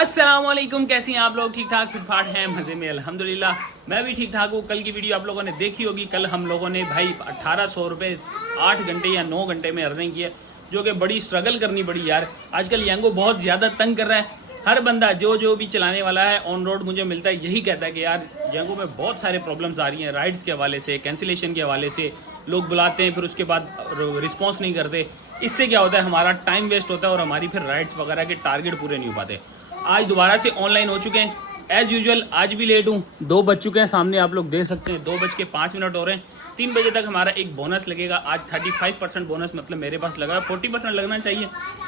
अस्सलाम वालेकुम, कैसी हैं आप लोग? ठीक ठाक फिट फाट हैं, मज़े में अल्हम्दुलिल्लाह। मैं भी ठीक ठाक हूँ। कल की वीडियो आप लोगों ने देखी होगी। कल हम लोगों ने भाई 1800 रुपये 8 घंटे या 9 घंटे में अर्निंग की है, जो कि बड़ी स्ट्रगल करनी पड़ी यार। आजकल यांगो बहुत ज़्यादा तंग कर रहा है। हर बंदा जो भी चलाने वाला है ऑन रोड मुझे मिलता है, यही कहता है कि यार यांगो में बहुत सारे प्रॉब्लम्स आ रही हैं, राइड्स के हवाले से, कैंसिलेशन के हवाले से। लोग बुलाते हैं फिर उसके बाद रिस्पॉन्स नहीं करते। इससे क्या होता है, हमारा टाइम वेस्ट होता है और हमारी फिर राइड्स वगैरह के टारगेट पूरे नहीं हो पाते। आज दोबारा से ऑनलाइन हो चुके हैं एज़ यूजुअल। आज भी लेट हूँ, 2 बज चुके हैं, सामने आप लोग देख सकते हैं 2:05 हो रहे हैं। 3 बजे तक हमारा एक बोनस लगेगा। आज 35% बोनस मतलब मेरे पास लगा है, 40% लगना चाहिए।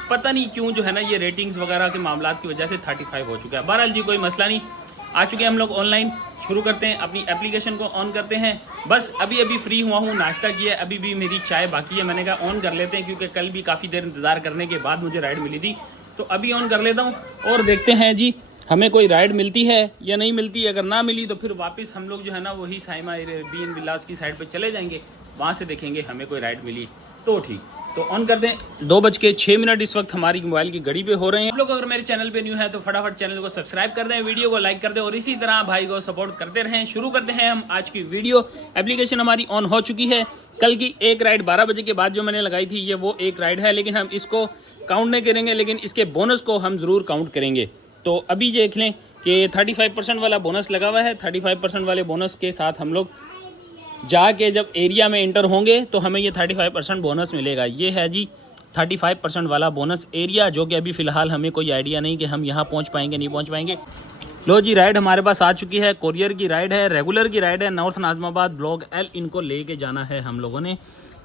पता नहीं क्यों जो है ना, ये रेटिंग्स वगैरह के मामला की वजह से 35 हो चुका है। बहरहाल जी कोई मसला नहीं, आ चुके हैं हम लोग ऑनलाइन। शुरू करते हैं, अपनी एप्लीकेशन को ऑन करते हैं। बस अभी फ्री हुआ हूँ, नाश्ता किया, अभी भी मेरी चाय बाकी है। मैंने कहा ऑन कर लेते हैं क्योंकि कल भी काफ़ी देर इंतज़ार करने के बाद मुझे राइड मिली थी, तो अभी ऑन कर लेता हूँ और देखते हैं जी हमें कोई राइड मिलती है या नहीं मिलती। अगर ना मिली तो फिर वापस हम लोग जो है ना वही साइमा बीएन विलास की साइड पे चले जाएंगे, वहाँ से देखेंगे हमें कोई राइड मिली तो ठीक। तो ऑन कर दें। 2:06 इस वक्त हमारी मोबाइल की घड़ी पे हो रहे हैं। आप लोग अगर मेरे चैनल पे न्यू है तो फटाफट चैनल को सब्सक्राइब कर दें, वीडियो को लाइक कर दें और इसी तरह भाई को सपोर्ट करते रहें। शुरू करते हैं हम आज की वीडियो। एप्लीकेशन हमारी ऑन हो चुकी है। कल की एक राइड 12 बजे के बाद जो मैंने लगाई थी, ये वो एक राइड है, लेकिन हम इसको काउंट नहीं करेंगे, लेकिन इसके बोनस को हम ज़रूर काउंट करेंगे। तो अभी देख लें कि 35% वाला बोनस लगा हुआ है। 35% वाले बोनस के साथ हम लोग जाके जब एरिया में इंटर होंगे तो हमें ये 35% बोनस मिलेगा। ये है जी 35% वाला बोनस एरिया, जो कि अभी फ़िलहाल हमें कोई आइडिया नहीं कि हम यहाँ पहुँच पाएंगे नहीं पहुँच पाएंगे। लो जी, राइड हमारे पास आ चुकी है। कोरियर की राइड है, रेगुलर की राइड है। नॉर्थ नाज़माबाद ब्लॉक L इनको लेके जाना है हम लोगों ने,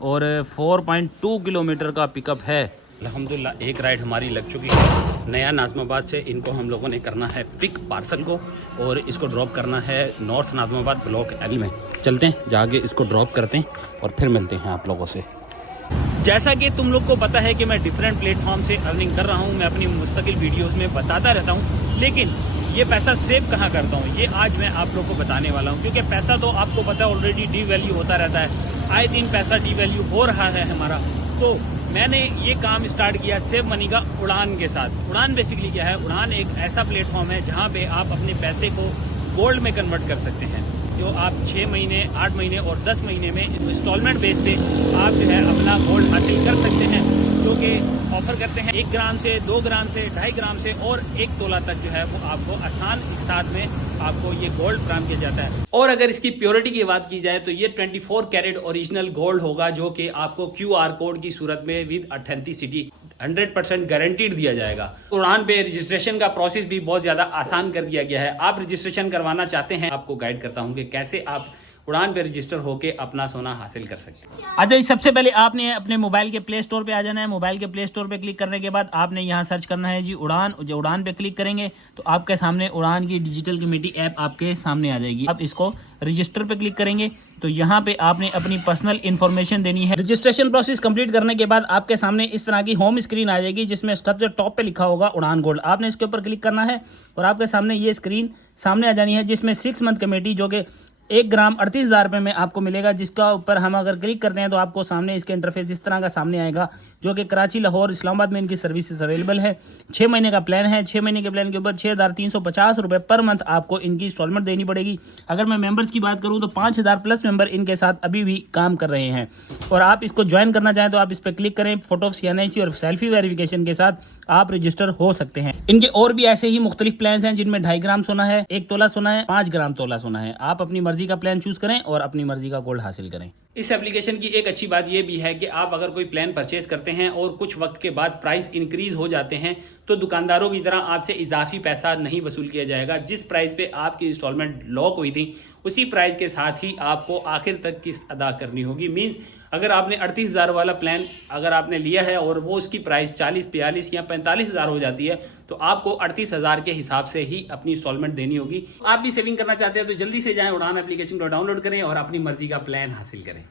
और 4.2 किलोमीटर का पिकअप है। अल्हम्दुलिल्लाह एक राइड हमारी लग चुकी है। नया नाज़माबाद से इनको हम लोगों ने करना है पिक पार्सल को, और इसको ड्रॉप करना है नॉर्थ नाज़माबाद ब्लॉक L में। चलते हैं, जाके इसको ड्रॉप करते हैं और फिर मिलते हैं आप लोगों से। जैसा कि तुम लोग को पता है कि मैं डिफरेंट प्लेटफॉर्म से अर्निंग कर रहा हूं, मैं अपनी मुस्तकिल वीडियोस में बताता रहता हूं, लेकिन ये पैसा सेव कहां करता हूं ये आज मैं आप लोग को बताने वाला हूं। क्योंकि पैसा तो आपको पता है ऑलरेडी डी वैल्यू होता रहता है, आए दिन पैसा डी वैल्यू हो रहा है हमारा। तो मैंने ये काम स्टार्ट किया सेव मनी का उड़ान के साथ। उड़ान बेसिकली क्या है? उड़ान एक ऐसा प्लेटफॉर्म है जहाँ पे आप अपने पैसे को गोल्ड में कन्वर्ट कर सकते हैं, जो आप 6 महीने, 8 महीने और 10 महीने में इंस्टॉलमेंट बेस पे आप जो है अपना गोल्ड हासिल कर सकते हैं, जो कि ऑफर करते हैं 1 ग्राम से, 2 ग्राम से, 2.5 ग्राम से और 1 तोला तक जो है वो आपको आसान साथ में आपको ये गोल्ड फराहम किया जाता है। और अगर इसकी प्योरिटी की बात की जाए तो ये 24 कैरेट ओरिजिनल गोल्ड होगा, जो कि आपको QR कोड की सूरत में विद ऑथेंटिसिटी 100% गारंटीड दिया जाएगा। उड़ान पे रजिस्ट्रेशन का प्रोसेस भी बहुत ज़्यादा आसान कर दिया गया है। आप रजिस्ट्रेशन करवाना चाहते हैं, आपको गाइड करता हूं कि कैसे आप उड़ान पे रजिस्टर होके अपना सोना हासिल कर सकते हैं। अच्छा, सबसे पहले आपने अपने मोबाइल के प्ले स्टोर पे आ जाना है। मोबाइल के प्ले स्टोर पे क्लिक करने के बाद आपने यहाँ सर्च करना है जी उड़ान। जो उड़ान पे क्लिक करेंगे तो आपके सामने उड़ान की डिजिटल कमेटी ऐप आपके सामने आ जाएगी। आप इसको रजिस्टर पे क्लिक करेंगे तो यहाँ पे आपने अपनी पर्सनल इन्फॉर्मेशन देनी है। रजिस्ट्रेशन प्रोसेस कंप्लीट करने के बाद आपके सामने इस तरह की होम स्क्रीन आ जाएगी, जिसमें सबसे टॉप पे लिखा होगा उड़ान गोल्ड। आपने इसके ऊपर क्लिक करना है और आपके सामने ये स्क्रीन सामने आ जानी है, जिसमें 6 मंथ कमेटी जो कि 1 ग्राम 38,000 रुपये में आपको मिलेगा। जिसका ऊपर हम अगर क्लिक करते हैं तो आपको सामने इसके इंटरफेस इस तरह का सामने आएगा, जो कि कराची, लाहौर, इस्लामाबाद में इनकी सर्विसेज अवेलेबल है। 6 महीने का प्लान है। 6 महीने के प्लान के ऊपर 6,350 रुपये पर मंथ आपको इनकी इंस्टॉलमेंट देनी पड़ेगी। अगर मैं मेंबर्स की बात करूं तो 5,000 प्लस मेंबर इनके साथ अभी भी काम कर रहे हैं। और आप इसको ज्वाइन करना चाहें तो आप इस पर क्लिक करें। फोटो CNIC और सेल्फी वेरिफिकेशन के साथ आप रजिस्टर हो सकते हैं। इनके और भी ऐसे ही मुख्तलिफ प्लान हैं, जिनमें 2.5 ग्राम सोना है, 1 तोला सोना है, 5 ग्राम तोला सोना है। आप अपनी मर्जी का प्लान चूज करें और अपनी मर्जी का गोल्ड हासिल करें। इस एप्लीकेशन की एक अच्छी बात यह भी है कि आप अगर कोई प्लान परचेज करते हैं और कुछ वक्त के बाद प्राइस इंक्रीज हो जाते हैं तो दुकानदारों की तरह आपसे इजाफी पैसा नहीं वसूल किया जाएगा। जिस प्राइस पे आपकी इंस्टॉलमेंट लॉक हुई थी उसी प्राइस के साथ ही आपको आखिर तक किस्त अदा करनी होगी। मींस अगर आपने 38,000 वाला प्लान अगर आपने लिया है और वो उसकी प्राइस 40, 42 या 45,000 हो जाती है तो आपको 38,000 के हिसाब से ही अपनी इंस्टॉलमेंट देनी होगी। आप भी सेविंग करना चाहते हैं तो जल्दी से जाएं, उड़ान एप्लीकेशन को डाउनलोड करें और अपनी मर्जी का प्लान हासिल करें।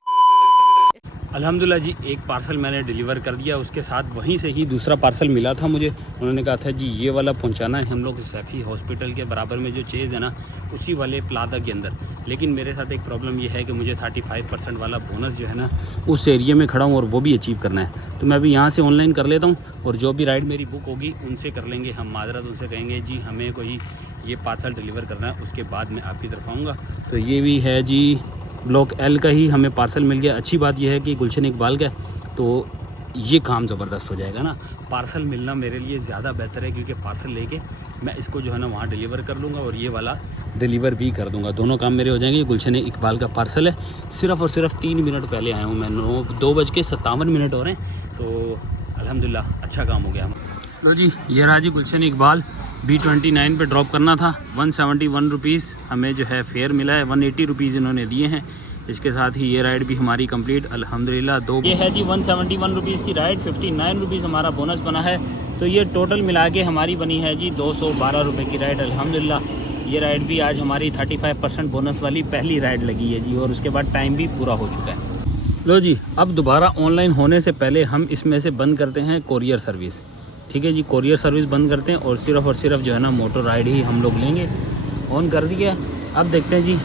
अल्हम्दुलिल्लाह जी, एक पार्सल मैंने डिलीवर कर दिया, उसके साथ वहीं से ही दूसरा पार्सल मिला था मुझे। उन्होंने कहा था जी ये वाला पहुंचाना है हम लोग सैफ़ी हॉस्पिटल के बराबर में जो चेज़ है ना, उसी वाले प्लाजा के अंदर। लेकिन मेरे साथ एक प्रॉब्लम ये है कि मुझे 35% वाला बोनस जो है ना, उस एरिया में खड़ा हूँ और वो भी अचीव करना है। तो मैं अभी यहाँ से ऑनलाइन कर लेता हूँ और जो भी राइड मेरी बुक होगी उनसे कर लेंगे हम माजरत। उनसे कहेंगे जी हमें कोई ये पार्सल डिलीवर करना है, उसके बाद मैं आपकी तरफ आऊँगा। तो ये भी है जी, ब्लॉक एल का ही हमें पार्सल मिल गया। अच्छी बात यह है कि गुलशन इकबाल का, तो ये काम ज़बरदस्त हो जाएगा ना। पार्सल मिलना मेरे लिए ज़्यादा बेहतर है, क्योंकि पार्सल लेके मैं इसको जो है ना वहाँ डिलीवर कर लूँगा और ये वाला डिलीवर भी कर दूँगा। दोनों काम मेरे हो जाएंगे। गुलशन इकबाल का पार्सल है, सिर्फ़ और सिर्फ 3 मिनट पहले आया हूँ मैं। 2:57 हो रहे हैं, तो अल्हम्दुलिल्लाह अच्छा काम हो गया। लो जी, ये रहा जी गुलशन इकबाल। B29 पे ड्रॉप करना था। 171 रुपीज़ हमें जो है फेयर मिला है, 180 रुपीज़ इन्होंने दिए हैं। इसके साथ ही ये राइड भी हमारी कंप्लीट अल्हम्दुलिल्लाह। ये है जी 171 रुपीज़ की राइड, 59 रुपीज़ हमारा बोनस बना है। तो ये टोटल मिला के हमारी बनी है जी 212 रुपये की राइड अल्हम्दुलिल्लाह। ये राइड भी आज हमारी 35% बोनस वाली पहली राइड लगी है जी, और उसके बाद टाइम भी पूरा हो चुका है। लो जी, अब दोबारा ऑनलाइन होने से पहले हम इसमें से बंद करते हैं कोरियर सर्विस। ठीक है जी, कोरियर सर्विस बंद करते हैं और सिर्फ जो है ना मोटर राइड ही हम लोग लेंगे। ऑन कर दिया। अब देखते हैं जी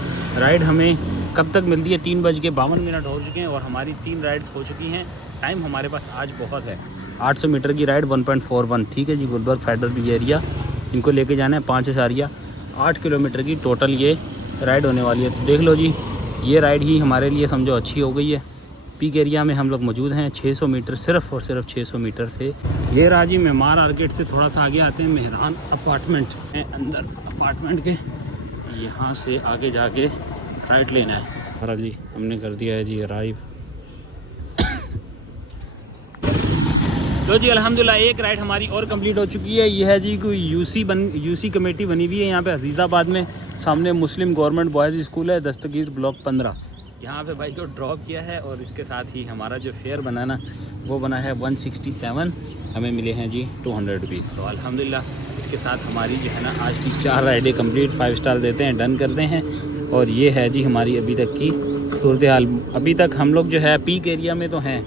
राइड हमें कब तक मिलती है। 3:52 हो चुके हैं और हमारी 3 राइड्स हो चुकी हैं। टाइम हमारे पास आज बहुत है। 800 मीटर की राइड 1.41। ठीक है जी, गुलबर्ग फेडरल बी एरिया इनको लेके जाना है 5,8 किलोमीटर की टोटल ये राइड होने वाली है। तो देख लो जी, ये राइड ही हमारे लिए समझो अच्छी हो गई है। पीक एरिया में हम लोग मौजूद हैं। 600 मीटर, सिर्फ और सिर्फ 600 मीटर से। ये राजी मेमार मार्केट से थोड़ा सा आगे आते हैं, मेहरान अपार्टमेंट है। अंदर अपार्टमेंट के यहाँ से आगे जाके राइट लेना है। और जी हमने कर दिया है जी अराइव। तो जी अल्हम्दुलिल्लाह एक राइड हमारी और कंप्लीट हो चुकी है। ये है जी कोई यूसी कमेटी बनी हुई है यहाँ पे अजीज़ाबाद में। सामने मुस्लिम गवर्नमेंट बॉयज़ स्कूल है, दस्तगीर ब्लॉक 15। यहाँ पे भाई को ड्रॉप किया है और इसके साथ ही हमारा जो फेयर बना ना, वो बना है 167। हमें मिले हैं जी 200 रुपीज़। तो अल्हम्दुलिल्लाह इसके साथ हमारी जो है ना आज की 4 राइडें कंप्लीट। 5 स्टार देते हैं, डन करते हैं। और ये है जी हमारी अभी तक की सूरत हाल। अभी तक हम लोग जो है पीक एरिया में तो हैं,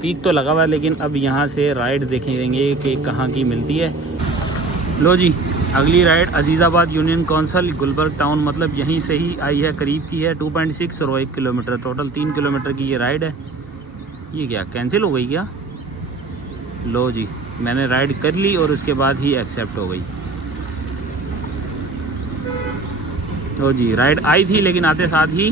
पीक तो लगा हुआ है, लेकिन अब यहाँ से राइड देखेंगे कि कहाँ की मिलती है। लो जी, अगली ride Azizabad union council Gulberg town, मतलब यहीं से ही आई है, करीब की है। 2.6 और 1 किलोमीटर, टोटल 3 किलोमीटर की ये राइड है। ये क्या कैंसिल हो गई क्या? लो जी, मैंने राइड कर ली और उसके बाद ही एक्सेप्ट हो गई। लो जी, राइड आई थी लेकिन आते साथ ही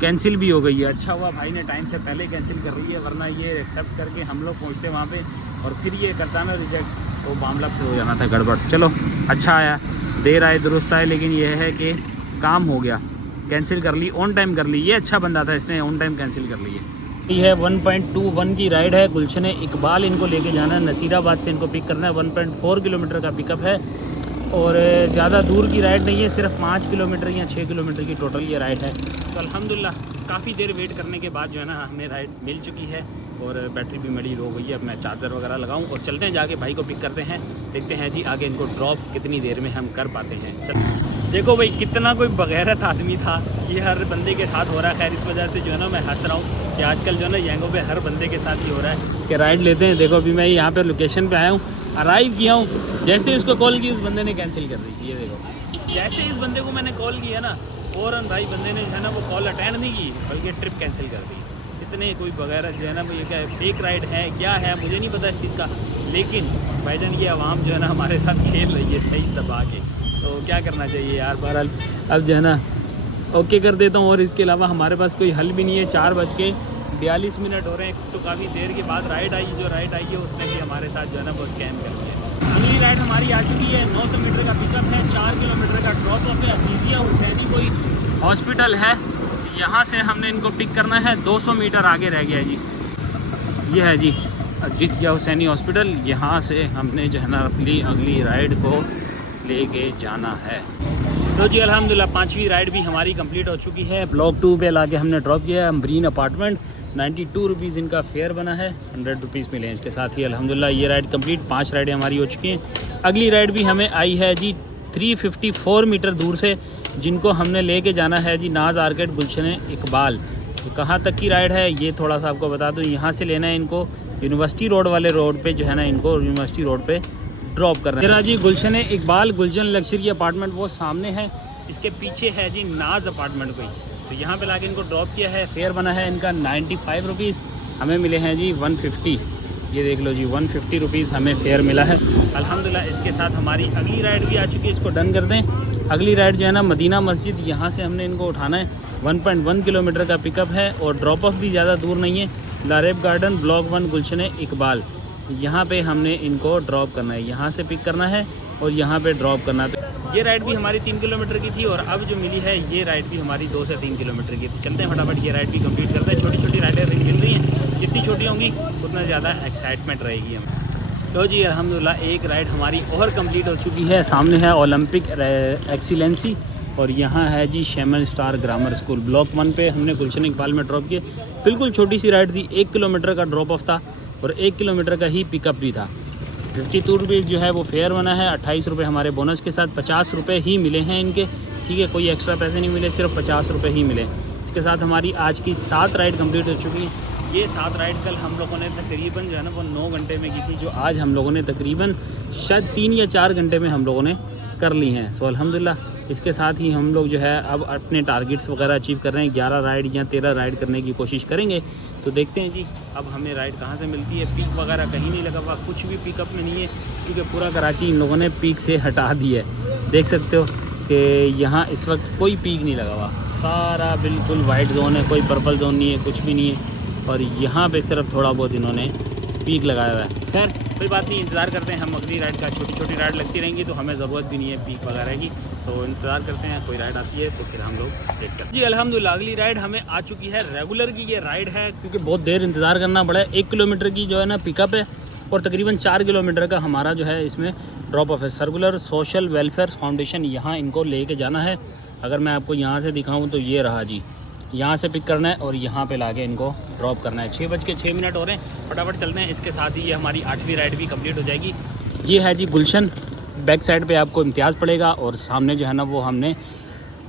कैंसिल भी हो गई है। अच्छा हुआ भाई ने टाइम से पहले कैंसिल कर रही है, वरना ये एक्सेप्ट करके हम लोग पहुँचते वहाँ पे और फिर ये करता ना रिजेक्ट, तो मामला फिर हो जाना था गड़बड़। चलो अच्छा आया, देर आए दुरुस्त आए, लेकिन यह है कि काम हो गया। कैंसिल कर ली, ऑन टाइम कर ली। ये अच्छा बंदा था, इसने ऑन टाइम कैंसिल कर ली है। ये है 1.21 की राइड है। गुलशन इकबाल इनको लेके जाना है, नसीराबाद से इनको पिक करना है। 1.4 किलोमीटर का पिकअप है और ज़्यादा दूर की राइड नहीं है, सिर्फ 5 किलोमीटर या 6 किलोमीटर की टोटल ये राइड है। तो अल्हम्दुलिल्लाह काफ़ी देर वेट करने के बाद जो है ना हमें राइड मिल चुकी है और बैटरी भी मेरी लो गई है। अब मैं चार्जर वगैरह लगाऊं और चलते हैं, जाके भाई को पिक करते हैं। देखते हैं जी आगे इनको ड्रॉप कितनी देर में हम कर पाते हैं। चल देखो भाई, कितना कोई बगैरत आदमी था, ये हर बंदे के साथ हो रहा है। खैर इस वजह से जो है ना मैं हंस रहा हूँ कि आजकल जो है ना यंगों पे हर बंदे के साथ ही हो रहा है कि राइड लेते हैं। देखो अभी मैं यहाँ पे लोकेशन पे आया हूँ, अराइव किया हूँ, जैसे ही उसको कॉल की उस बंदे ने कैंसिल कर दी। ये देखो, जैसे इस बंदे को मैंने कॉल किया ना, फ़ौरन भाई बंदे ने जो है ना वो कॉल अटेंड नहीं की, बल्कि ट्रिप कैंसिल कर दी। इतने कोई वगैरह जो है ना वो ये क्या है, फेक राइड है क्या है मुझे नहीं पता इस चीज़ का, लेकिन भाईजान ये आवाम जो है ना हमारे साथ खेल रही है सही दबा के। तो क्या करना चाहिए यार। बहरहाल अब जो है ना ओके कर देता हूँ और इसके अलावा हमारे पास कोई हल भी नहीं है। 4:42 हो रहे हैं, तो काफ़ी देर के बाद राइड आई। जो राइड आई है उसने भी हमारे साथ जो है ना वो स्कैम कर दिया। अगली राइड हमारी आ चुकी है, 900 मीटर का पिकअप है, 4 किलोमीटर का ड्रॉप ऑफ है। अजीज़िया हुसैनी कोई हॉस्पिटल है, यहाँ से हमने इनको पिक करना है। 200 मीटर आगे रह गया है जी। ये है जी अजीज़िया हुसैनी हॉस्पिटल, यहाँ से हमने जो है ना अपनी अगली राइड को लेके जाना है। तो जी अल्हम्दुलिल्लाह 5वीं राइड भी हमारी कंप्लीट हो चुकी है। ब्लॉक 2 पे लाके हमने ड्रॉप किया है। अम्ब्रीन अपार्टमेंट, 92 रुपीज़ इनका फेयर बना है, 100 रुपीज़ मिले हैं इसके साथ ही। अल्हम्दुलिल्लाह ये राइड कंप्लीट, 5 राइडें हमारी हो चुकी हैं। अगली राइड भी हमें आई है जी 354 मीटर दूर से, जिनको हमने लेके जाना है जी नाज आर्केड गुलशन इकबाल। तो कहाँ तक की राइड है ये थोड़ा सा आपको बता दूँ। यहाँ से लेना है इनको यूनिवर्सिटी रोड वाले रोड पे जो है ना, इनको यूनिवर्सिटी रोड पे ड्रॉप करना है। मेरा जी गुलशन इकबाल गुलशन लग्जरी अपार्टमेंट वो सामने है, इसके पीछे है जी नाज अपार्टमेंट कोई। तो यहाँ पे लाके इनको ड्रॉप किया है। फेयर बना है इनका 95 रुपीज़, हमें मिले हैं जी 150। ये देख लो जी 150 रुपीज़ हमें फेयर मिला है अल्हम्दुलिल्लाह। इसके साथ हमारी अगली राइड भी आ चुकी है, इसको डन कर दें। अगली राइड जो है ना मदीना मस्जिद, यहाँ से हमने इनको उठाना है। 1.1 किलोमीटर का पिकअप है और ड्रॉप ऑफ भी ज़्यादा दूर नहीं है। लारेब गार्डन ब्लॉक 1 गुलशन इकबाल, यहाँ पे हमने इनको ड्रॉप करना है। यहाँ से पिक करना है और यहाँ पे ड्रॉप करना है। ये राइड भी हमारी 3 किलोमीटर की थी और अब जो मिली है ये राइड भी हमारी 2 से 3 किलोमीटर की थी। चलते हैं फटाफट ये राइड भी कंप्लीट करते हैं। छोटी छोटी राइडें मिल रही हैं, जितनी छोटी होंगी उतना ज़्यादा एक्साइटमेंट रहेगी हमें। तो जी अल्हम्दुलिल्लाह एक राइड हमारी और कंप्लीट हो चुकी है। सामने है ओलंपिक एक्सीलेंसी और यहाँ है जी शेमल स्टार ग्रामर स्कूल। ब्लॉक 1 पे हमने गुलशन इकबाल में ड्रॉप किए। बिल्कुल छोटी सी राइड थी, 1 किलोमीटर का ड्रॉप ऑफ था और 1 किलोमीटर का ही पिकअप भी था। 52 रुपीज़ जो है वो फेयर बना है। 28 रुपये हमारे बोनस के साथ 50 रुपये ही मिले हैं इनके, ठीक है, कोई एक्स्ट्रा पैसे नहीं मिले, सिर्फ 50 रुपये ही मिले। इसके साथ हमारी आज की 7 राइड कंप्लीट हो चुकी हैं। ये 7 राइड कल हम लोगों ने तकरीबन जो है ना वो 9 घंटे में की थी, जो आज हम लोगों ने तकरीबन शायद 3 या 4 घंटे में हम लोगों ने कर ली हैं। सो अल्हम्दुलिल्लाह इसके साथ ही हम लोग जो है अब अपने टारगेट्स वगैरह अचीव कर रहे हैं। 11 राइड या 13 राइड करने की कोशिश करेंगे। तो देखते हैं जी अब हमें राइड कहाँ से मिलती है। पीक वगैरह कहीं नहीं लगा हुआ, कुछ भी पिकअप में नहीं है, क्योंकि पूरा कराची इन लोगों ने पीक से हटा दिया है। देख सकते हो कि यहाँ इस वक्त कोई पीक नहीं लगा हुआ, सारा बिल्कुल वाइट जोन है, कोई पर्पल जोन नहीं है, कुछ भी नहीं है। और यहाँ पे सिर्फ थोड़ा बहुत इन्होंने पीक लगाया हुआ है। खैर कोई बात नहीं, इंतज़ार करते हैं हम अगली राइड का। छोटी छोटी राइड लगती रहेंगी तो हमें ज़रूरत भी नहीं है पीक वगैरह की, तो इंतज़ार करते हैं कोई राइड आती है तो फिर हम लोग देखते हैं जी। अल्हम्दुलिल्लाह अगली राइड हमें आ चुकी है। रेगुलर की ये राइड है, क्योंकि बहुत देर इंतज़ार करना पड़ा है। 1 किलोमीटर की जो है ना पिकअप है और तकरीबन 4 किलोमीटर का हमारा जो है इसमें ड्रॉप ऑफ है। सर्कुलर सोशल वेलफेयर फाउंडेशन, यहाँ इनको लेके जाना है। अगर मैं आपको यहाँ से दिखाऊँ तो ये रहा जी, यहाँ से पिक करना है और यहाँ पे लाके इनको ड्रॉप करना है। 6:06 हो रहे हैं, फटाफट चलते हैं। इसके साथ ही ये हमारी 8वीं राइड भी कंप्लीट हो जाएगी। ये है जी गुलशन, बैक साइड पे आपको इम्तियाज़ पड़ेगा और सामने जो है ना वो हमने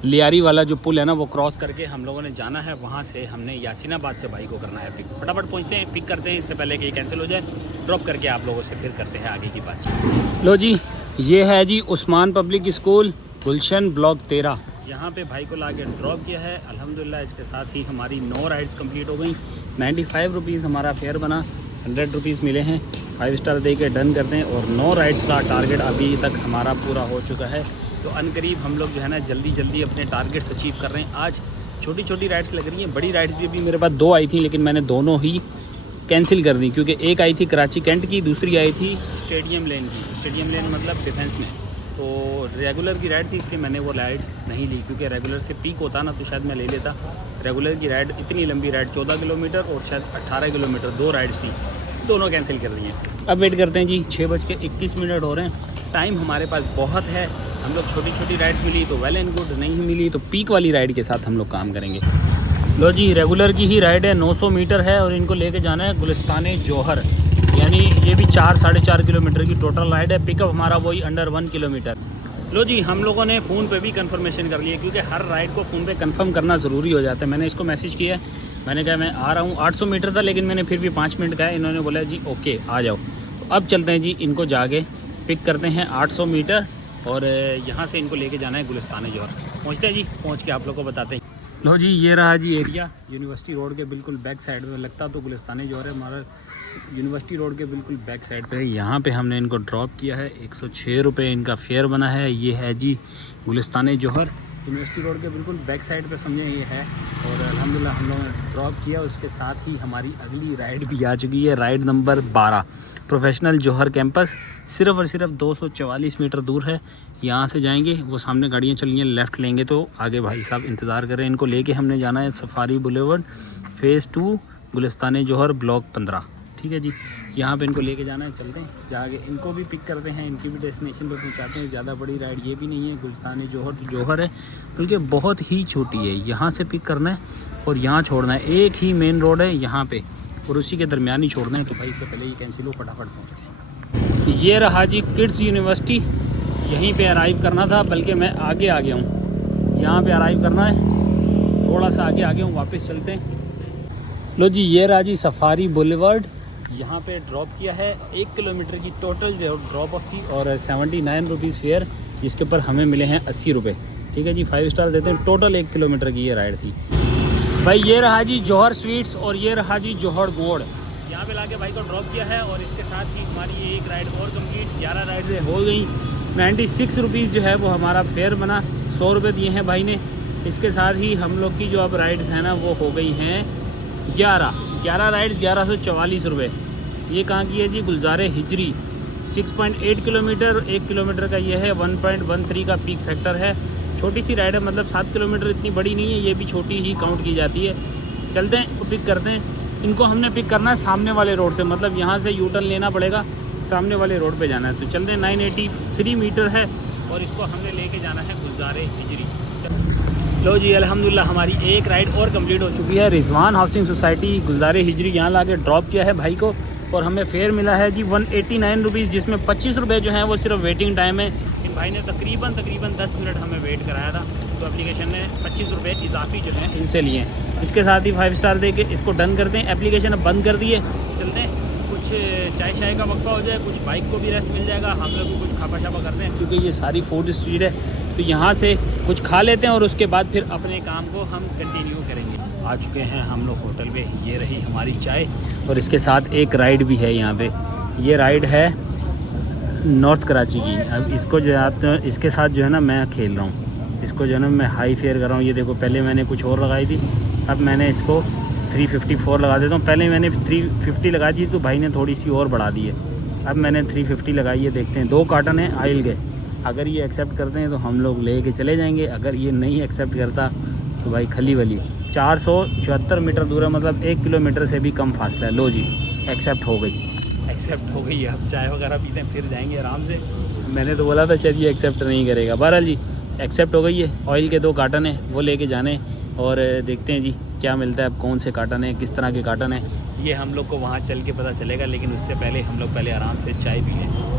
लियारी वाला जो पुल है ना वो क्रॉस करके हम लोगों ने जाना है। वहाँ से हमने यासीनाबाद से भाई को करना है पिक। फटाफट पहुँचते हैं, पिक करते हैं इससे पहले कि ये कैंसिल हो जाए। ड्रॉप करके आप लोगों से फिर करते हैं आगे की बात। लो जी ये है जी उस्मान पब्लिक स्कूल गुलशन ब्लॉक 13, यहाँ पे भाई को लाके ड्रॉप किया है अल्हम्दुलिल्लाह। इसके साथ ही हमारी 9 राइड्स कंप्लीट हो गई। 95 रुपीज़ हमारा फेयर बना, 100 रुपीज़ मिले हैं। 5 स्टार दे के डन करते हैं और 9 राइड्स का टारगेट अभी तक हमारा पूरा हो चुका है। तो अनकरीब हम लोग जो है ना जल्दी जल्दी अपने टारगेट्स अचीव कर रहे हैं। आज छोटी छोटी राइड्स लग रही हैं, बड़ी राइड्स भी अभी मेरे पास 2 आई थी, लेकिन मैंने दोनों ही कैंसिल कर दी, क्योंकि एक आई थी कराची कैंट की, दूसरी आई थी स्टेडियम लेन की। स्टेडियम लेन मतलब डिफेंस में। तो रेगुलर की राइड थी, इसलिए मैंने वो राइड नहीं ली, क्योंकि रेगुलर से पीक होता ना तो शायद मैं ले लेता। रेगुलर की राइड इतनी लंबी राइड 14 किलोमीटर और शायद 18 किलोमीटर 2 राइड्स थी, दोनों कैंसिल कर दी हैं। अब वेट करते हैं जी, 6:21 हो रहे हैं। टाइम हमारे पास बहुत है। हम लोग छोटी छोटी राइड्स मिली तो वेल एंड गुड, नहीं मिली तो पीक वाली राइड के साथ हम लोग काम करेंगे। लो जी रेगुलर की ही राइड है, 900 मीटर है और इनको लेके जाना है गुलिस्तान जौहर, यानी ये भी 4-4.5 किलोमीटर की टोटल राइड है। पिकअप हमारा वही अंडर 1 किलोमीटर। लो जी हम लोगों ने फ़ोन पे भी कंफर्मेशन कर लिया, क्योंकि हर राइड को फ़ोन पे कंफर्म करना ज़रूरी हो जाता है। मैंने इसको मैसेज किया, मैंने कहा मैं आ रहा हूँ। 800 मीटर था, लेकिन मैंने फिर भी 5 मिनट कहा, इन्होंने बोला जी ओके आ जाओ। तो अब चलते हैं जी, इनको जाके पिक करते हैं 800 मीटर और यहाँ से इनको लेके जाना है गुलिस्तान जौहर। पहुँचते हैं जी, पहुँच के आप लोग को बताते हैं। लो जी ये रहा जी एरिया, यूनिवर्सिटी रोड के बिल्कुल बैक साइड में, लगता तो गुलिस्तान जौहर है, हमारा यूनिवर्सिटी रोड के बिल्कुल बैक साइड पे। यहाँ पे हमने इनको ड्रॉप किया है, 106 रुपये इनका फेयर बना है। ये है जी गुलिस्तान जौहर, यूनिवर्सिटी रोड के बिल्कुल बैक साइड पे समझे ये है। और अल्हम्दुलिल्लाह हम लोगों ने ड्रॉप किया। उसके साथ ही हमारी अगली राइड भी आ चुकी है, राइड नंबर 12, प्रोफेशनल जौहर कैंपस। सिर्फ और सिर्फ 244 मीटर दूर है। यहाँ से जाएंगे, वो सामने गाड़ियाँ चल रही हैं, लेफ़्ट लेंगे तो आगे भाई साहब इंतज़ार करें। इनको लेके हमने जाना है सफारी बुलेवर्ड फ़ेज़ 2 गुलिस्तान जौहर ब्लॉक 15, ठीक है जी। यहाँ पे इनको लेके जाना है, चलते हैं जाके इनको भी पिक करते हैं, इनकी भी डेस्टिनेशन पे पहुँचाते हैं। ज़्यादा बड़ी राइड ये भी नहीं है, गुलिस्तान जौहर तो जौहर है, बल्कि बहुत ही छोटी है। यहाँ से पिक करना है और यहाँ छोड़ना है। एक ही मेन रोड है यहाँ पे और उसी के दरमियान ही छोड़ना है। तो भाई इससे पहले ये कैंसिल हो, फटाफट पहुँचते हैं। ये रहा जी किड्स यूनिवर्सिटी, यहीं पे अराइव करना था, बल्कि मैं आगे आ गया हूँ। यहाँ पे अराइव करना है, थोड़ा सा आगे आ गया हूँ। वापस चलते हैं, लो जी, ये रहा जी सफारी बुलेवर्ड, यहाँ पे ड्रॉप किया है। 1 किलोमीटर की टोटल ड्रॉप ऑफ थी और 79 रुपीज़ फेयर, जिसके ऊपर हमें मिले हैं 80 रुपये। ठीक है जी, 5 स्टार देते हैं। टोटल 1 किलोमीटर की ये राइड थी भाई। ये रहा जी जौहर स्वीट्स और ये रहा जी जौहर गोड़, यहाँ पे लाके भाई को ड्रॉप किया है। और इसके साथ ही हमारी ये एक राइड और कंप्लीट, 11 राइड हो गई। 96 रुपीज़ जो है वो हमारा फेयर बना, 100 रुपये दिए हैं भाई ने। इसके साथ ही हम लोग की जो अब राइड्स हैं ना वो हो गई हैं 11 राइड्स, 1144 रुपये। ये कहाँ की है जी? गुलजारे हिजरी, 6.8 किलोमीटर, 1 किलोमीटर का ये है। 1.13 का पीक फैक्टर है। छोटी सी राइड है, मतलब 7 किलोमीटर इतनी बड़ी नहीं है, ये भी छोटी ही काउंट की जाती है। चलते हैं तो पिक करते हैं। इनको हमने पिक करना है सामने वाले रोड से, मतलब यहाँ से यू टर्न लेना पड़ेगा, सामने वाले रोड पे जाना है। तो चलते हैं। 983 मीटर है और इसको हमने लेके जाना है गुलजारे हिजरी। लो जी, अल्हम्दुलिल्लाह हमारी एक राइड और कंप्लीट हो चुकी है। रिजवान हाउसिंग सोसाइटी गुलजारे हिजरी, यहाँ ला के ड्रॉप किया है भाई को और हमें फेयर मिला है जी 189 रुपीज़, जिसमें 25 रुपये जो हैं वो सिर्फ वेटिंग टाइम है। इन भाई ने तकरीबन 10 मिनट हमें वेट कराया था, तो एप्लीकेशन ने 25 रुपये इजाफी जो है इनसे लिए हैं। इसके साथ ही 5 स्टार दे के इसको डन करते हैं। एप्लीकेशन अब बंद कर दिए। चलते हैं, कुछ चाय शाय का वक्फा हो जाए, कुछ बाइक को भी रेस्ट मिल जाएगा, हम लोग को कुछ खापा शापा करते हैं, क्योंकि ये सारी फूड स्ट्रीट है। तो यहाँ से कुछ खा लेते हैं और उसके बाद फिर अपने काम को हम कंटिन्यू करेंगे। आ चुके हैं हम लोग होटल पे। ये रही हमारी चाय और इसके साथ एक राइड भी है यहाँ पे। ये राइड है नॉर्थ कराची की। अब इसको जो है इसके साथ जो है ना मैं खेल रहा हूँ, इसको जो है ना मैं हाई फेयर कर रहा हूँ। ये देखो, पहले मैंने कुछ और लगाई थी, अब मैंने इसको 354 लगा देता हूँ। पहले मैंने 350 लगाई थी तो भाई ने थोड़ी सी और बढ़ा दी है, अब मैंने 350 लगाई है। देखते हैं, 2 कार्टन है ऑयल के। अगर ये एक्सेप्ट करते हैं तो हम लोग ले के चले जाएंगे, अगर ये नहीं एक्सेप्ट करता तो भाई खली वली। 474 मीटर दूर है, मतलब 1 किलोमीटर से भी कम फासला है। लो जी, एक्सेप्ट हो गई, एक्सेप्ट हो गई है। अब चाय वगैरह पीते हैं, फिर जाएंगे आराम से। मैंने तो बोला था शायद ये एक्सेप्ट नहीं करेगा। बहरहाल जी एक्सेप्ट हो गई है। ऑयल के 2 कार्टन है, वो लेके जाने और देखते हैं जी क्या मिलता है। अब कौन से कार्टन है, किस तरह के कार्टन है, ये हम लोग को वहाँ चल के पता चलेगा। लेकिन उससे पहले हम लोग पहले आराम से चाय पी लें।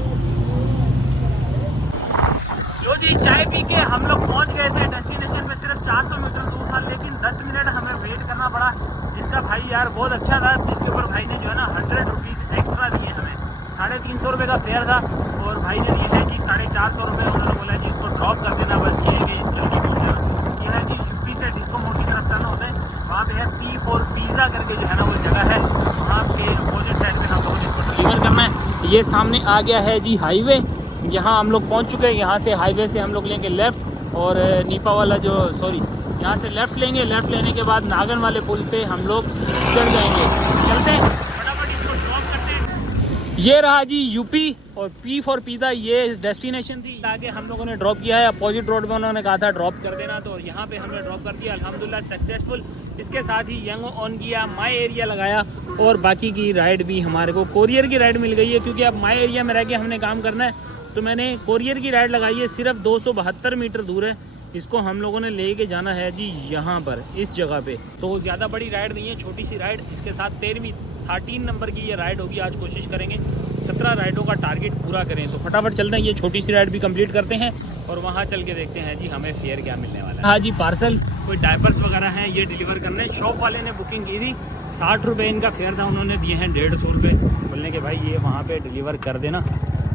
लो जी, चाय पी के हम लोग पहुँच गए थे डेस्टिनेशन पे। सिर्फ 400 मीटर दूर था, लेकिन 10 मिनट हमें वेट करना पड़ा, जिसका भाई यार बहुत अच्छा था। जिसके ऊपर भाई ने जो है ना 100 रुपीज़ एक्स्ट्रा दिए हमें। 350 रुपये का फेयर था और भाई ने दिए हैं जी 450 रुपये। उन्होंने बोला जी इसको ड्रॉप कर देना, बस ये है कि जल्दी पहुँच जाना। ये है जी यूपी से डिस्को मोड़ की तरफ जाना होता है, वहाँ पे है P4 पिज़्ज़ा करके जो है ना वो जगह है, वहाँ पे अपोजिट साइड पे हम लोगों ने इसको डिलीवर करना है। ये सामने आ गया है जी हाईवे, यहाँ हम लोग पहुँच चुके हैं। यहाँ से हाईवे से हम लोग लेंगे लेफ़्ट और नीपा वाला यहाँ से लेफ़्ट लेंगे। लेफ़्ट लेने के बाद नागन वाले पुल पे हम लोग चढ़ जाएंगे। चलते हैं फटाफट, इसको ड्रॉप करते हैं। ये रहा जी यूपी और P4 पिज़्ज़ा, ये डेस्टिनेशन थी। आगे हम लोगों ने ड्रॉप किया है अपोजिट रोड में, उन्होंने कहा था ड्रॉप कर देना, तो यहाँ पे हमने ड्रॉप कर दिया अल्हम्दुलिल्लाह सक्सेसफुल। इसके साथ ही यंगो ऑन किया, माई एरिया लगाया और बाकी की राइड भी हमारे को कोरियर की राइड मिल गई है, क्योंकि अब माई एरिया में रह के हमने काम करना है। तो मैंने कोरियर की राइड लगाई है, सिर्फ 272 मीटर दूर है। इसको हम लोगों ने लेके जाना है जी यहाँ पर, इस जगह पे। तो ज़्यादा बड़ी राइड नहीं है, छोटी सी राइड। इसके साथ 13 नंबर की ये राइड होगी। आज कोशिश करेंगे 17 राइडों का टारगेट पूरा करें। तो फटाफट चलते हैं, ये छोटी सी राइड भी कंप्लीट करते हैं और वहाँ चल के देखते हैं जी हमें फेयर क्या मिलने वाला है। हाँ जी, पार्सल कोई डायपर्स वगैरह हैं, ये डिलीवर करने। शॉप वाले ने बुकिंग की थी, 60 रुपये इनका फेयर था, उन्होंने दिए हैं 150 रुपये। बोलने के भाई ये वहाँ पर डिलीवर कर देना,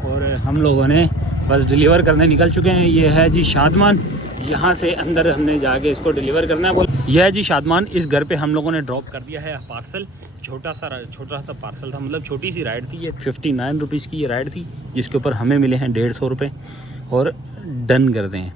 और हम लोगों ने बस डिलीवर करने निकल चुके हैं। ये है जी शादमान, यहाँ से अंदर हमने जाके इसको डिलीवर करना है। बोल, यह है जी शादमान। इस घर पे हम लोगों ने ड्रॉप कर दिया है पार्सल। छोटा सा पार्सल था, मतलब छोटी सी राइड थी ये। 59 रुपीज़ की ये राइड थी, जिसके ऊपर हमें मिले हैं 150 रुपये और डन कर दें।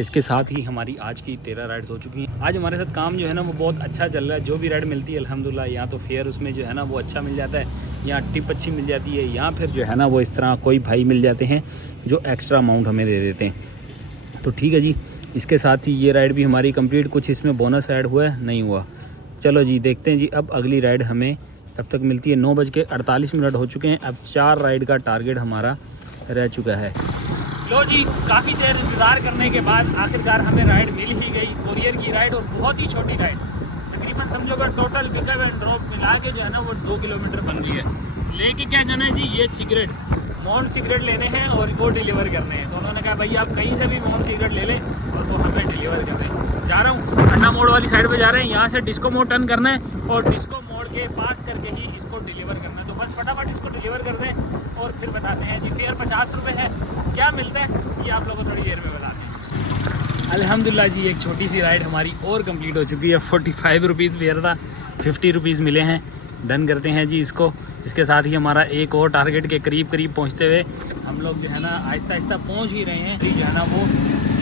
इसके साथ ही हमारी आज की 13 राइड्स हो चुकी हैं। आज हमारे साथ काम जो है ना वो बहुत अच्छा चल रहा है। जो भी राइड मिलती है अल्हम्दुलिल्लाह, यहाँ तो फेयर उसमें जो है ना वो अच्छा मिल जाता है, यहाँ टिप अच्छी मिल जाती है, यहाँ फिर जो है ना वो इस तरह कोई भाई मिल जाते हैं जो एक्स्ट्रा अमाउंट हमें दे देते हैं। तो ठीक है जी, इसके साथ ही ये राइड भी हमारी कंप्लीट। कुछ इसमें बोनस ऐड हुआ है, नहीं हुआ। चलो जी देखते हैं जी अब अगली राइड हमें कब तक मिलती है। 9:48 हो चुके हैं। अब 4 राइड का टारगेट हमारा रह चुका है। लो जी, काफ़ी देर इंतज़ार करने के बाद आखिरकार हमें राइड मिल ही गई, कोरियर की राइड, और बहुत ही छोटी राइड। तकरीबन समझो अगर टोटल पिकअप एंड ड्रॉप मिला के जो है ना वो 2 किलोमीटर बन गई है। लेके क्या जाना है जी, ये सिगरेट, माउंट सिगरेट लेने हैं और वो डिलीवर करने हैं। तो उन्होंने कहा भाई आप कहीं से भी माउंट सिगरेट ले लें और वो हमें डिलीवर कर दें। जा रहा हूँ अन्ना मोड़ वाली साइड पे जा रहे हैं। यहाँ से डिस्को मोड़ टर्न करना है और डिस्को मोड़ के पास करके ही इसको डिलीवर करना है। तो बस फटाफट इसको डिलीवर कर दें और फिर बताते हैं जी। फेयर 50 रुपये है, क्या मिलता है ये आप लोगों को थोड़ी देर में बताते हैं। अल्हम्दुलिल्लाह जी एक छोटी सी राइड हमारी और कंप्लीट हो चुकी है। 45 रुपीज़ फेयर था, 50 रुपीज़ मिले हैं। डन करते हैं जी इसको। इसके साथ ही हमारा एक और टारगेट के करीब पहुंचते हुए हम लोग जो है ना आहिस्ता आहिस्ता पहुंच ही रहे हैं। जो है ना वो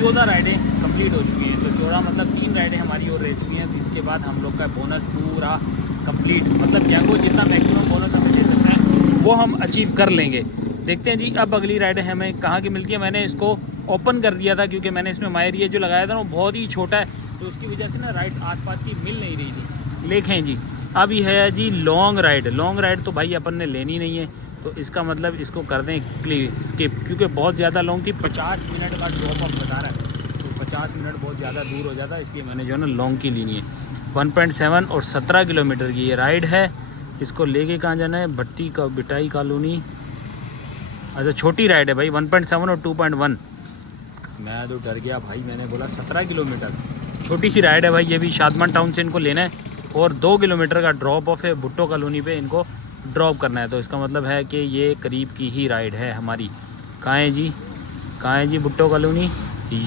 14 राइडें कंप्लीट हो चुकी हैं। तो 14 मतलब 3 राइडें हमारी और रह चुकी हैं। तो इसके बाद हम लोग का बोनस पूरा कंप्लीट, मतलब जैंगो जितना मैक्सिमम बोनस हमें ले सकते हैं वो हम अचीव कर लेंगे। देखते हैं जी अब अगली राइडें हमें कहाँ की मिलती है। मैंने इसको ओपन कर दिया था क्योंकि मैंने इसमें मायरिया जो लगाया था ना वो बहुत ही छोटा है, तो उसकी वजह से ना राइड्स आसपास की मिल नहीं रही थी। लेखें जी अभी है जी लॉन्ग राइड तो भाई अपन ने लेनी नहीं है, तो इसका मतलब इसको कर दें स्किप, क्योंकि बहुत ज़्यादा लॉन्ग थी। 50 मिनट का ड्रॉप ऑफ बता रहा है, तो 50 मिनट बहुत ज़्यादा दूर हो जाता है, इसलिए मैंने जो है ना लॉन्ग की लेनी है। 1.7 और 17 किलोमीटर की ये राइड है। इसको लेके कहाँ जाना है? बिटाई कॉलोनी। अच्छा छोटी राइड है भाई, 1.7 और 2.1। मैं तो डर गया भाई, मैंने बोला 17 किलोमीटर। छोटी सी राइड है भाई, ये भी शादमान टाउन से इनको लेना है और 2 किलोमीटर का ड्रॉप ऑफ है। भुट्टो कॉलोनी पे इनको ड्रॉप करना है, तो इसका मतलब है कि ये करीब की ही राइड है हमारी। कहाँ है जी भुट्टो कॉलोनी?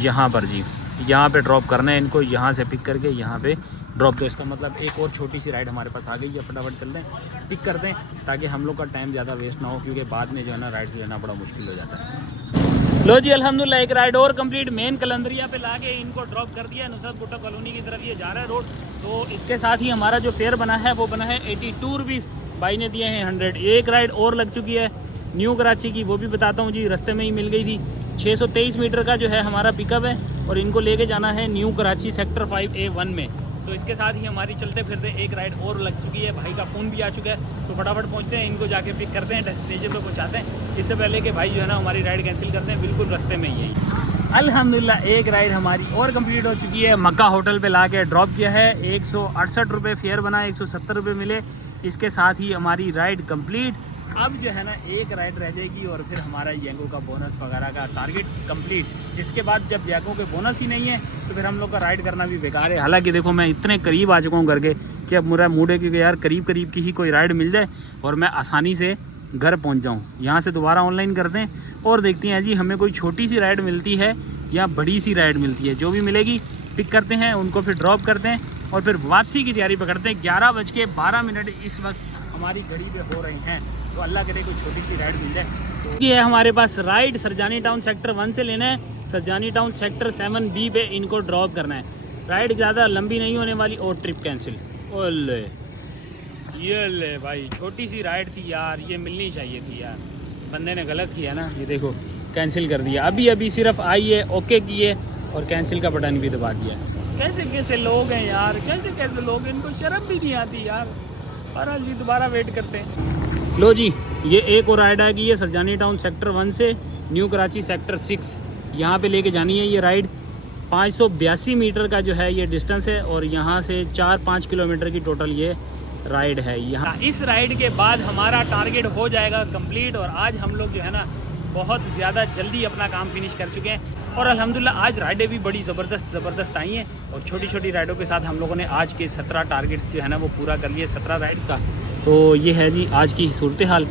यहाँ पर जी, यहाँ पे ड्रॉप करना है इनको, यहाँ से पिक करके यहाँ पे ड्रॉप। तो इसका मतलब एक और छोटी सी राइड हमारे पास आ गई है। फटाफट चलते हैं, पिक करते हैं ताकि हम लोग का टाइम ज़्यादा वेस्ट ना हो, क्योंकि बाद में जो है ना राइड्स लेना बड़ा मुश्किल हो जाता है। लो जी अल्हम्दुलिल्लाह एक राइड और कंप्लीट। मेन कलंदरिया पे लाके इनको ड्रॉप कर दिया। नुसरत भुट्टो कॉलोनी की तरफ ये जा रहा है रोड। तो इसके साथ ही हमारा जो फेयर बना है वो बना है 82 रुपीज़। भाई ने दिए हैं 100। एक राइड और लग चुकी है न्यू कराची की, वो भी बताता हूँ जी। रास्ते में ही मिल गई थी। 623 मीटर का जो है हमारा पिकअप है और इनको लेके जाना है न्यू कराची सेक्टर 5A1 में। तो इसके साथ ही हमारी चलते फिरते एक राइड और लग चुकी है। भाई का फ़ोन भी आ चुका है, तो फटाफट पहुंचते हैं, इनको जाके पिक करते हैं, डेस्टिनेशन पे पहुंचाते हैं, इससे पहले कि भाई जो है ना हमारी राइड कैंसिल करते हैं। बिल्कुल रास्ते में ही है। अल्हम्दुलिल्लाह एक राइड हमारी और कंप्लीट हो चुकी है। मक्का होटल पे ला के ड्रॉप किया है। 168 रुपये फेयर बना, 170 रुपये मिले। इसके साथ ही हमारी राइड कंप्लीट। अब जो है ना एक राइड रह जाएगी और फिर हमारा येंगो का बोनस वगैरह का टारगेट कंप्लीट। इसके बाद जब येंगो के बोनस ही नहीं है तो फिर हम लोग का राइड करना भी बेकार है। हालांकि देखो मैं इतने करीब आ चुका हूँ घर के कि अब मेरा मूड है क्योंकि यार करीब की ही कोई राइड मिल जाए और मैं आसानी से घर पहुँच जाऊँ। यहाँ से दोबारा ऑनलाइन करते हैं और देखते हैं जी हमें कोई छोटी सी राइड मिलती है या बड़ी सी राइड मिलती है। जो भी मिलेगी पिक करते हैं, उनको फिर ड्रॉप करते हैं और फिर वापसी की तैयारी पकड़ते हैं। 11:12 इस वक्त हमारी घड़ी पे हो रही हैं। तो अल्लाह करे कोई छोटी सी राइड मिल जाए। तो ये है हमारे पास राइड। सरजानी टाउन सेक्टर 1 से लेना है, सरजानी टाउन सेक्टर 7B पे इनको ड्रॉप करना है। राइड ज़्यादा लंबी नहीं होने वाली और ट्रिप कैंसिल। ओले ये ले भाई, छोटी सी राइड थी यार, ये मिलनी चाहिए थी यार। बंदे ने गलत किया ना, ये देखो कैंसिल कर दिया। अभी सिर्फ आई है, ओके किए और कैंसिल का बटन भी दबा दिया। कैसे लोग हैं यार, कैसे लोग हैं, इनको शर्म भी नहीं आती यार। और जी दोबारा वेट करते हैं। लो जी ये एक और राइड आएगी, ये सरजानी टाउन सेक्टर 1 से न्यू कराची सेक्टर 6 यहाँ पे लेके जानी है। ये राइड 582 मीटर का जो है ये डिस्टेंस है और यहाँ से 4-5 किलोमीटर की टोटल ये राइड है। यहाँ इस राइड के बाद हमारा टारगेट हो जाएगा कंप्लीट। और आज हम लोग जो है ना बहुत ज़्यादा जल्दी अपना काम फिनिश कर चुके हैं और अल्हम्दुलिल्लाह आज राइडें भी बड़ी ज़बरदस्त आई हैं। और छोटी राइडों के साथ हम लोगों ने आज के 17 टारगेट्स जो है ना वो पूरा कर लिए, 17 राइड्स का। तो ये है जी आज की सूरत हाल।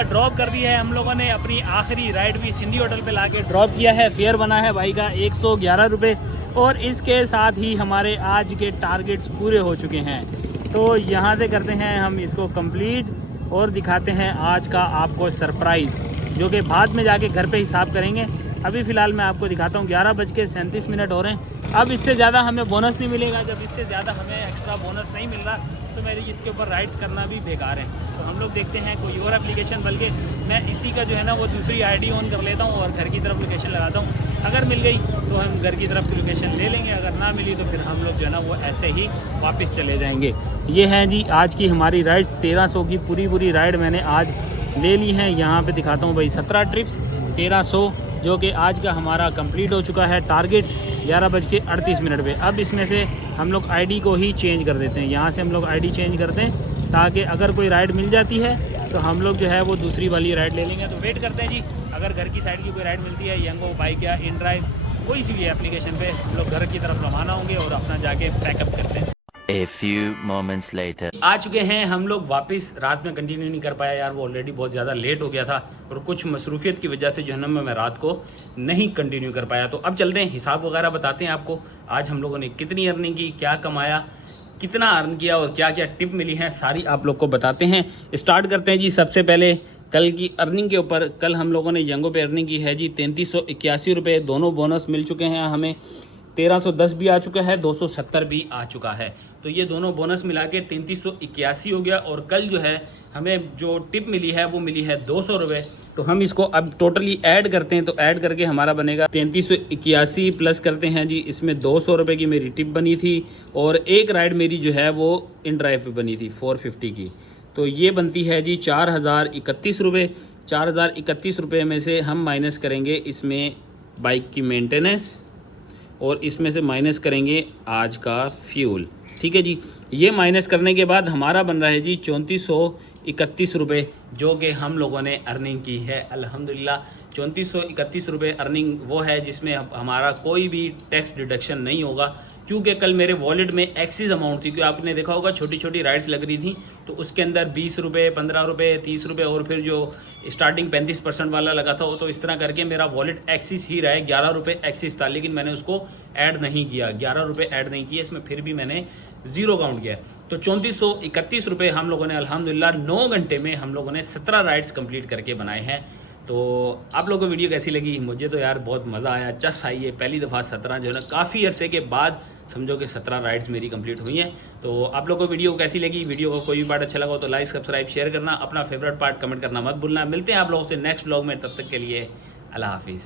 ड्रॉप कर दिया है हम लोगों ने। अपनी आखिरी राइड भी सिंधी होटल पे लाके ड्रॉप किया है। फेयर बना है भाई का 111 रुपये और इसके साथ ही हमारे आज के टारगेट्स पूरे हो चुके हैं। तो यहाँ से करते हैं हम इसको कंप्लीट और दिखाते हैं आज का आपको सरप्राइज़, जो कि बाद में जाके घर पे हिसाब करेंगे। अभी फ़िलहाल मैं आपको दिखाता हूँ। 11:37 हो रहे हैं। अब इससे ज़्यादा हमें बोनस नहीं मिलेगा। जब इससे ज़्यादा हमें एक्स्ट्रा बोनस नहीं मिल रहा तो मेरी इसके ऊपर राइड्स करना भी बेकार है। तो हम लोग देखते हैं कोई और एप्लीकेशन, बल्कि मैं इसी का जो है ना वो दूसरी आईडी ऑन कर लेता हूँ और घर की तरफ लोकेशन लगाता हूँ। अगर मिल गई तो हम घर की तरफ की लोकेशन ले लेंगे, अगर ना मिली तो फिर हम लोग जो है ना वो ऐसे ही वापस चले जाएंगे। ये हैं जी आज की हमारी राइड्स। 1300 की पूरी राइड मैंने आज ले ली हैं। यहाँ पे दिखाता हूँ भाई 17 ट्रिप्स 1300, जो कि आज का हमारा कंप्लीट हो चुका है टारगेट 11:38 पे। अब इसमें से हम लोग आईडी को ही चेंज कर देते हैं। यहाँ से हम लोग आईडी चेंज करते हैं ताकि अगर कोई राइड मिल जाती है तो हम लोग जो है वो दूसरी वाली राइड ले लेंगे। तो वेट करते हैं जी, अगर घर की साइड की कोई राइड मिलती है, यंगो बाइक या इन ड्राइव कोई सी भी एप्लीकेशन पे हम लोग घर की तरफ रवाना होंगे और अपना जाके पैकअप करते हैं। A few moments later. आ चुके हैं हम लोग वापस। रात में कंटिन्यू नहीं कर पाया यार, वो ऑलरेडी बहुत ज़्यादा लेट हो गया था और कुछ मसरूफियत की वजह से जो है ना मैं रात को नहीं कंटिन्यू कर पाया। तो अब चलते हैं, हिसाब वगैरह बताते हैं आपको। आज हम लोगों ने कितनी अर्निंग की, क्या कमाया, कितना अर्न किया और क्या क्या टिप मिली है, सारी आप लोग को बताते हैं। स्टार्ट करते हैं जी सबसे पहले कल की अर्निंग के ऊपर। कल हम लोगों ने यंगो पे अर्निंग की है जी 3381 रुपये। दोनों बोनस मिल चुके हैं हमें। 1310 भी आ चुका है, 270 भी आ चुका है। तो ये दोनों बोनस मिला के 3381 हो गया। और कल जो है हमें जो टिप मिली है वो मिली है 200 रुपये। तो हम इसको अब टोटली ऐड करते हैं, तो ऐड करके हमारा बनेगा 3381 प्लस करते हैं जी इसमें 200 रुपये की मेरी टिप बनी थी। और एक राइड मेरी जो है वो इन ड्राइव पे बनी थी 450 की। तो ये बनती है जी 4031 रुपये। 4031 रुपये में से हम माइनस करेंगे इसमें बाइक की मेंटेनेंस और इसमें से माइनस करेंगे आज का फ्यूल। ठीक है जी, ये माइनस करने के बाद हमारा बन रहा है जी 3431 रुपये, जो कि हम लोगों ने अर्निंग की है अल्हम्दुलिल्लाह। 3431 रुपये अर्निंग वो है जिसमें हमारा कोई भी टैक्स डिडक्शन नहीं होगा, क्योंकि कल मेरे वॉलेट में एक्सिस अमाउंट थी। क्योंकि आपने देखा होगा छोटी छोटी राइड्स लग रही थी, तो उसके अंदर 20 रुपये, 15 रुपये, 30 रुपये और फिर जो स्टार्टिंग 35% वाला लगा था वो, तो इस तरह करके मेरा वॉलेट एक्सिस ही रहा है। 11 रुपये एक्सिस था, लेकिन मैंने उसको ऐड नहीं किया, 11 रुपये ऐड नहीं किए इसमें, फिर भी मैंने ज़ीरो काउंट किया। तो 3431 रुपये हम लोगों ने अल्हम्दुलिल्लाह 9 घंटे में हम लोगों ने 17 राइड्स कंप्लीट करके बनाए हैं। तो आप लोगों को वीडियो कैसी लगी? मुझे तो यार बहुत मज़ा आया, चस आई है। पहली दफ़ा 17 जो है ना काफ़ी अरसे के बाद समझो कि 17 राइड्स मेरी कंप्लीट हुई हैं। तो आप लोगों को वीडियो कैसी लगी? वीडियो को कोई भी पार्ट अच्छा लगा हो तो लाइक, सब्सक्राइब, शेयर करना। अपना फेवरेट पार्ट कमेंट करना मत भूलना। मिलते हैं आप लोगों से नेक्स्ट व्लॉग में, तब तक के लिए अल्लाह हाफिज़।